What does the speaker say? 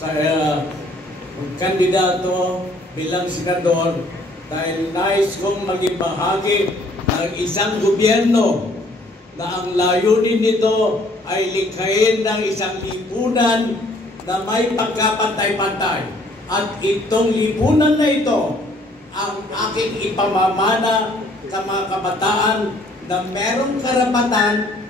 sa kandidato bilang senador dahil nais kong maging bahagi ng isang gobyerno na ang layunin nito ay likhain ng isang lipunan na may pagkapantay-pantay. At itong lipunan na ito ang aking ipamamana sa mga kabataan na merong karapatan